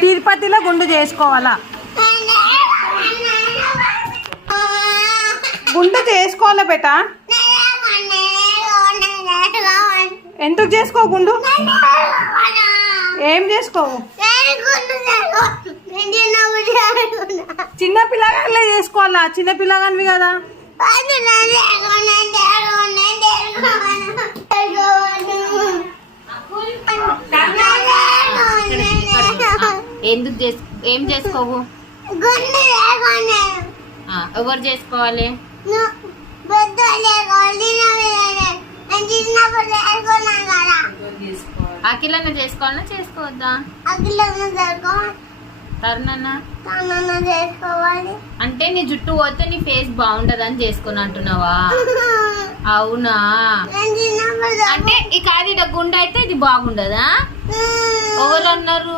తిరుపతిలో గుండు చేసుకోవాలా? గుండు చేసుకోవాలా బేటా? ఎందుకు చేసుకో గుండు? ఏం చేసుకోవు? చిన్న పిల్లగానే చేసుకోవాలా? చిన్న పిల్లగానివి కదా. ఎందుకు ఏం చేసుకోవు? ఎవరు చేసుకోవాలి? అఖిలన్న చేసుకోవాలన్నా చేసుకోవద్దా? తరుణన్న అంటే నీ జుట్టు పోతే నీ ఫేస్ బాగుండదని చేసుకుని అంటున్నావా? అవునా? అంటే ఈ కాదు గుండె అయితే ఇది బాగుండదా? ఎవరు అన్నారు?